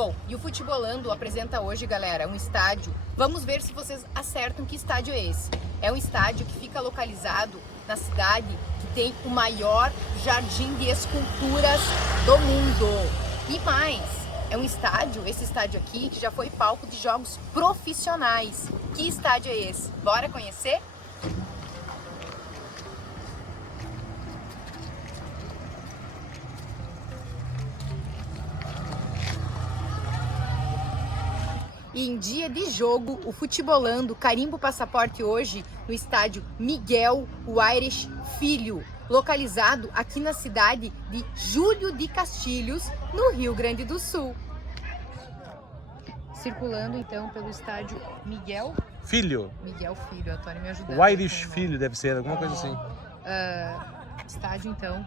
Bom, e o Futebolando apresenta hoje, galera, um estádio. Vamos ver se vocês acertam que estádio é esse. É um estádio que fica localizado na cidade que tem o maior jardim de esculturas do mundo. E mais, é um estádio, esse estádio aqui, que já foi palco de jogos profissionais. Que estádio é esse? Bora conhecer? E em dia de jogo, o Futebolando carimba o passaporte hoje no estádio Miguel Aires Filho, localizado aqui na cidade de Júlio de Castilhos, no Rio Grande do Sul. Circulando então pelo estádio Miguel Filho. Miguel Filho, Antônio me ajuda. O Irish Filho deve ser, alguma coisa assim. Estádio então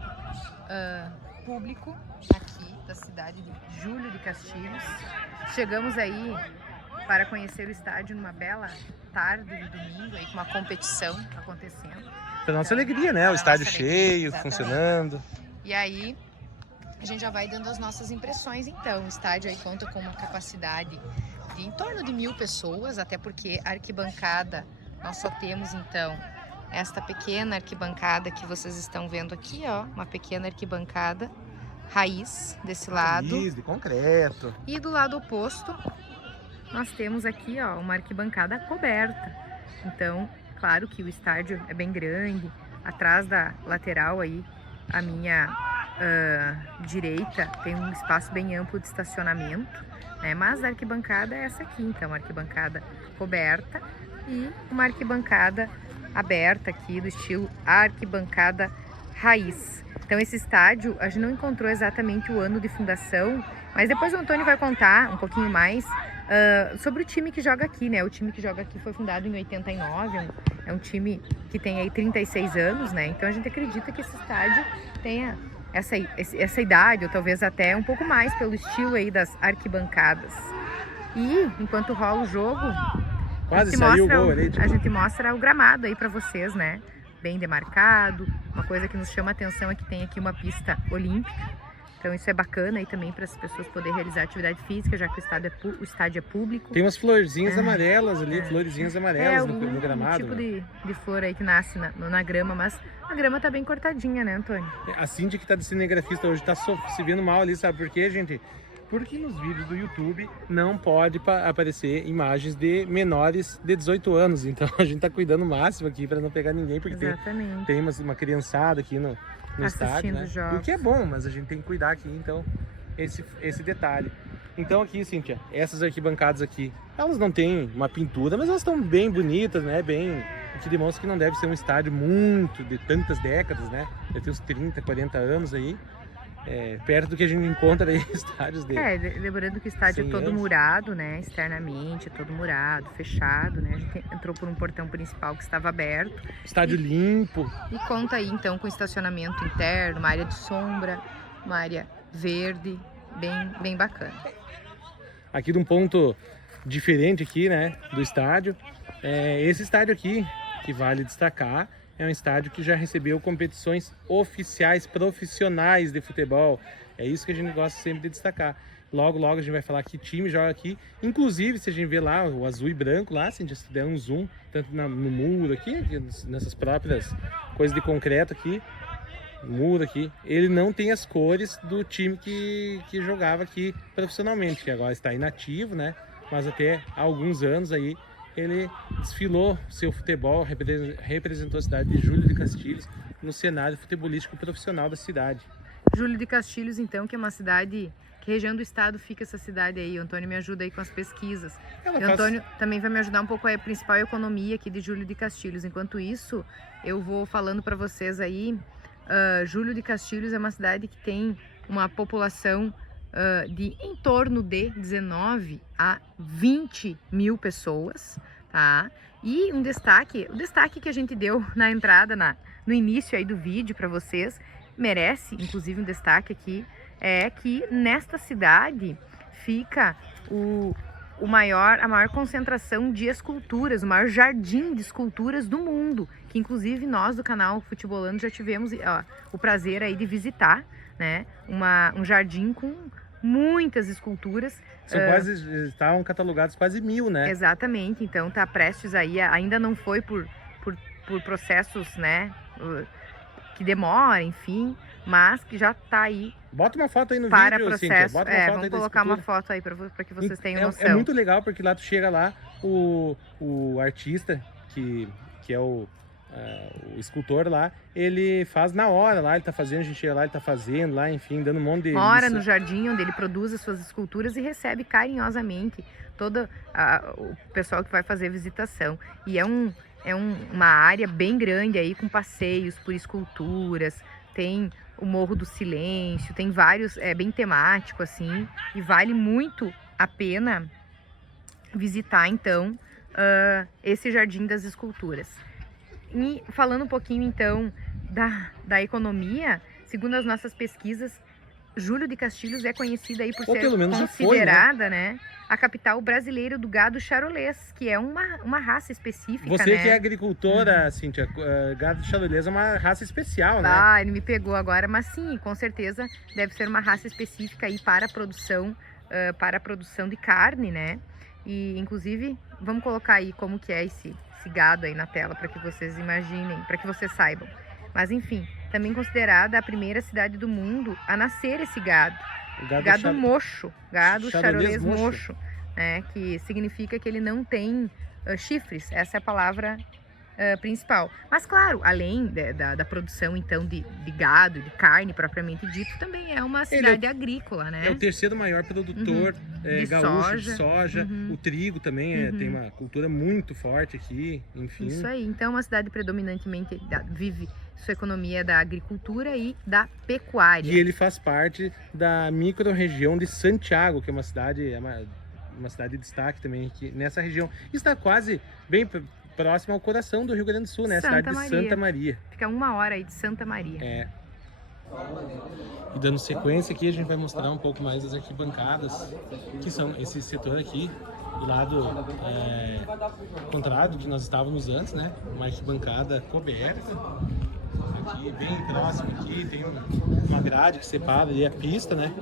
público aqui da cidade de Júlio de Castilhos. Chegamos aí para conhecer o estádio numa bela tarde de domingo, aí com uma competição acontecendo. Pra nossa alegria, né? O estádio cheio, exatamente. funcionando. E aí, a gente já vai dando as nossas impressões então. O estádio aí conta com uma capacidade de em torno de 1000 pessoas, até porque a arquibancada, nós só temos então esta pequena arquibancada que vocês estão vendo aqui, ó. Uma pequena arquibancada raiz desse lado. Raiz, de concreto. E do lado oposto, nós temos aqui, ó, uma arquibancada coberta. Então, claro que o estádio é bem grande. Atrás da lateral aí, a minha direita, tem um espaço bem amplo de estacionamento, né? Mas a arquibancada é essa aqui, então, uma arquibancada coberta e uma arquibancada aberta aqui, do estilo arquibancada raiz. Então, esse estádio, a gente não encontrou exatamente o ano de fundação, mas depois o Antônio vai contar um pouquinho mais sobre o time que joga aqui, né? O time que joga aqui foi fundado em 89, é um time que tem aí 36 anos, né? Então a gente acredita que esse estádio tenha essa idade, ou talvez até um pouco mais, pelo estilo aí das arquibancadas. E enquanto rola o jogo, Quase saiu o gol ali. a gente mostra o gramado aí pra vocês, né? Bem demarcado. Uma coisa que nos chama a atenção é que tem aqui uma pista olímpica. Então isso é bacana aí também para as pessoas poderem realizar atividade física, já que o estádio é público. Tem umas florzinhas amarelas ali, florezinhas amarelas no gramado. Um tipo de flor aí que nasce na grama, mas a grama tá bem cortadinha, né, Antônio? A Cindy, que tá de cinegrafista hoje, tá se vendo mal ali, sabe por quê, gente? Porque nos vídeos do YouTube não pode aparecer imagens de menores de 18 anos. Então a gente tá cuidando o máximo aqui para não pegar ninguém, porque tem uma criançada aqui no estádio, né? Jogos. O que é bom, mas a gente tem que cuidar aqui, então, esse detalhe. Então aqui, Cíntia, essas arquibancadas aqui, elas não têm uma pintura, mas elas estão bem bonitas, né? O que demonstra que não deve ser um estádio muito de tantas décadas, né? Deve ter uns 30, 40 anos aí. Perto do que a gente encontra aí estádios dele. Lembrando que o estádio é todo murado, né? Externamente, é todo murado, fechado, né? A gente entrou por um portão principal que estava aberto. Estádio limpo. E conta aí, então, com estacionamento interno, uma área de sombra, uma área verde, bem bacana. Aqui de um ponto diferente aqui, né? Do estádio. Esse estádio aqui, que vale destacar, é um estádio que já recebeu competições oficiais profissionais de futebol. É isso que a gente gosta sempre de destacar. Logo a gente vai falar que time joga aqui. Inclusive, se a gente ver lá o azul e branco lá, se a gente der um zoom, tanto no muro aqui, nessas próprias coisas de concreto aqui, no muro aqui, ele não tem as cores do time que jogava aqui profissionalmente, que agora está inativo, né? Mas até há alguns anos aí, ele desfilou seu futebol, representou a cidade de Júlio de Castilhos no cenário futebolístico profissional da cidade. Júlio de Castilhos, então, que é uma cidade, que região do estado fica essa cidade aí? O Antônio me ajuda aí com as pesquisas. O Antônio também vai me ajudar um pouco a principal economia aqui de Júlio de Castilhos. Enquanto isso, eu vou falando para vocês aí, Júlio de Castilhos é uma cidade que tem uma população de em torno de 19 a 20 mil pessoas, tá? E o destaque que a gente deu na entrada, no início aí do vídeo para vocês, merece inclusive um destaque aqui, é que nesta cidade fica a maior concentração de esculturas, o maior jardim de esculturas do mundo, que inclusive nós do canal Futebolando já tivemos o prazer aí de visitar, né? Um jardim com muitas esculturas. Estavam catalogados quase 1000, né? Exatamente, então tá prestes aí, ainda não foi por processos, né, que demora, enfim, mas que já tá aí. Bota uma foto aí no para vídeo, processo. Cíntia. Bota uma foto vamos aí colocar uma foto aí para que vocês tenham noção. É muito legal, porque lá tu chega lá, o artista, que é o escultor lá, ele faz na hora lá, ele tá fazendo, a gente chega lá, ele tá fazendo lá, enfim, dando um monte de... Mora no jardim onde ele produz as suas esculturas e recebe carinhosamente todo o pessoal que vai fazer visitação. E é uma área bem grande aí, com passeios por esculturas, tem o Morro do Silêncio, tem vários, é bem temático assim, e vale muito a pena visitar então esse Jardim das Esculturas. E falando um pouquinho então da economia, segundo as nossas pesquisas, Júlio de Castilhos é conhecida aí por ser considerada, né, a capital brasileira do gado charolês, que é uma raça específica. Você, né? que é agricultora, Cíntia, gado charolês é uma raça especial, né? Ele me pegou agora, mas sim, com certeza deve ser uma raça específica aí para a produção de carne, né? E inclusive vamos colocar aí como que é esse gado aí na tela para que vocês imaginem, para que vocês saibam. Mas enfim, também considerada a primeira cidade do mundo a nascer esse gado. Gado mocho, gado charolês mocho, né? Que significa que ele não tem chifres, essa é a palavra principal. Mas claro, além da produção então de gado, de carne propriamente dito, também é uma cidade agrícola, né? É o terceiro maior produtor gaúcho de soja. O trigo também tem uma cultura muito forte aqui, enfim. Isso aí, então é uma cidade predominantemente vive sua economia da agricultura e da pecuária. E ele faz parte da micro-região de Santiago, que é uma cidade de destaque também aqui nessa região. Está quase bem próximo ao coração do Rio Grande do Sul, né? A cidade de Santa Maria. Fica 1 hora aí de Santa Maria. E dando sequência aqui, a gente vai mostrar um pouco mais das arquibancadas, que são esse setor aqui, do lado contrário de nós estávamos antes, né? Uma arquibancada coberta. Aqui, bem próximo aqui, tem uma grade que separa ali a pista, né?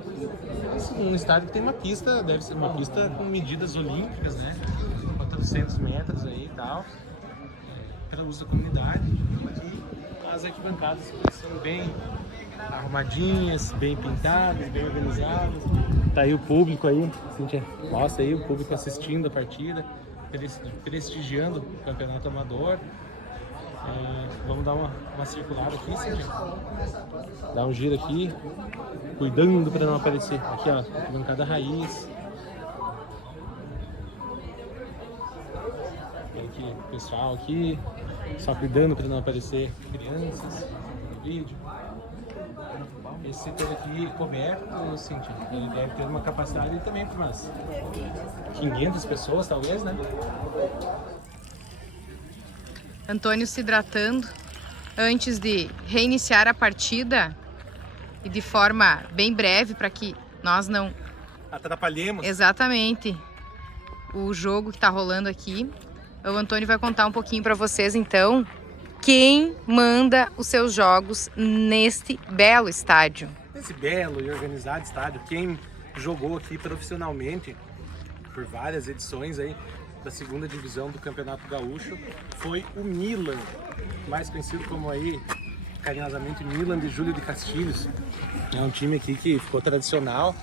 Um estádio que tem uma pista, deve ser uma pista com medidas olímpicas, né? 400 metros aí e tal, para uso da comunidade. E as arquibancadas são bem arrumadinhas, bem pintadas, bem organizadas. Tá aí o público aí, Cíntia, mostra aí o público assistindo a partida, prestigiando o campeonato amador. Vamos dar uma circulada aqui, Cíntia. Dá um giro aqui, cuidando para não aparecer. Aqui, ó, arquibancada raiz. Aqui, o pessoal aqui, só cuidando para não aparecer crianças no vídeo. Esse setor aqui coberto, Cíntia, ele deve ter uma capacidade também para umas 500 pessoas, talvez, né? Antônio se hidratando antes de reiniciar a partida e de forma bem breve para que nós não atrapalhemos exatamente o jogo que está rolando aqui. O Antônio vai contar um pouquinho para vocês então quem manda os seus jogos neste belo estádio. Esse belo e organizado estádio, quem jogou aqui profissionalmente por várias edições aí da segunda divisão do Campeonato Gaúcho foi o Milan, mais conhecido como aí carinhosamente Milan de Júlio de Castilhos. É um time aqui que ficou tradicional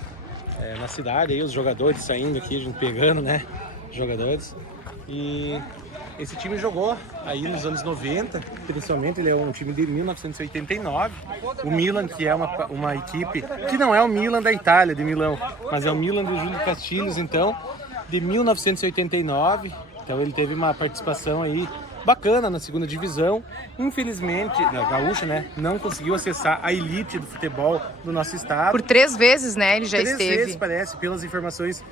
na cidade, aí os jogadores saindo aqui, a gente pegando, né, jogadores. E esse time jogou aí nos anos 90, principalmente ele é um time de 1989. O Milan, que é uma equipe que não é o Milan da Itália, de Milão, mas é o Milan de Júlio de Castilhos, então, de 1989. Então ele teve uma participação aí bacana na segunda divisão. Infelizmente, na Gaúcha, né, não conseguiu acessar a elite do futebol do nosso estado. Por 3 vezes, né, ele já esteve. 3 vezes, parece, pelas informações.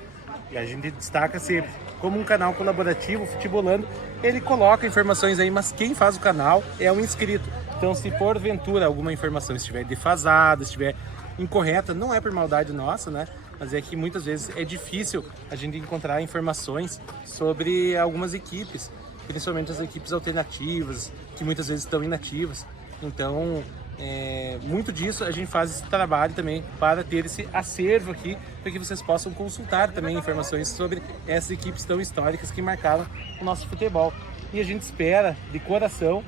E a gente destaca sempre, como um canal colaborativo, Futebolando, ele coloca informações aí, mas quem faz o canal é um inscrito. Então, se porventura alguma informação estiver defasada, estiver incorreta, não é por maldade nossa, né? Mas é que muitas vezes é difícil a gente encontrar informações sobre algumas equipes, principalmente as equipes alternativas, que muitas vezes estão inativas. Então, muito disso a gente faz esse trabalho também para ter esse acervo aqui, para que vocês possam consultar também informações sobre essas equipes tão históricas que marcaram o nosso futebol. E a gente espera de coração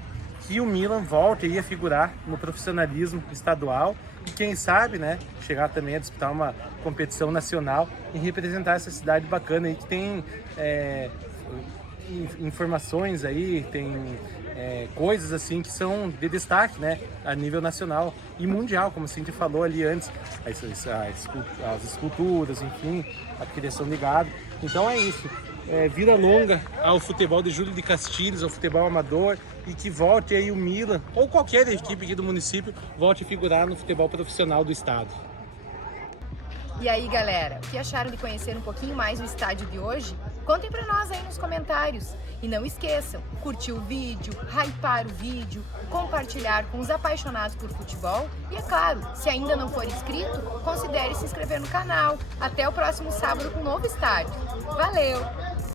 que o Milan volte aí a figurar no profissionalismo estadual e quem sabe, né, chegar também a disputar uma competição nacional e representar essa cidade bacana aí que tem informações aí, tem coisas assim que são de destaque, né, a nível nacional e mundial, como a gente falou ali antes, as esculturas, enfim, a criação de gado. Então é isso. Vida longa ao futebol de Júlio de Castilhos, ao futebol amador, e que volte aí o Milan, ou qualquer equipe aqui do município, volte a figurar no futebol profissional do estado. E aí, galera, o que acharam de conhecer um pouquinho mais o estádio de hoje? Contem pra nós aí nos comentários. E não esqueçam, curtir o vídeo, hypar o vídeo, compartilhar com os apaixonados por futebol e, é claro, se ainda não for inscrito, considere se inscrever no canal. Até o próximo sábado com um novo estádio. Valeu!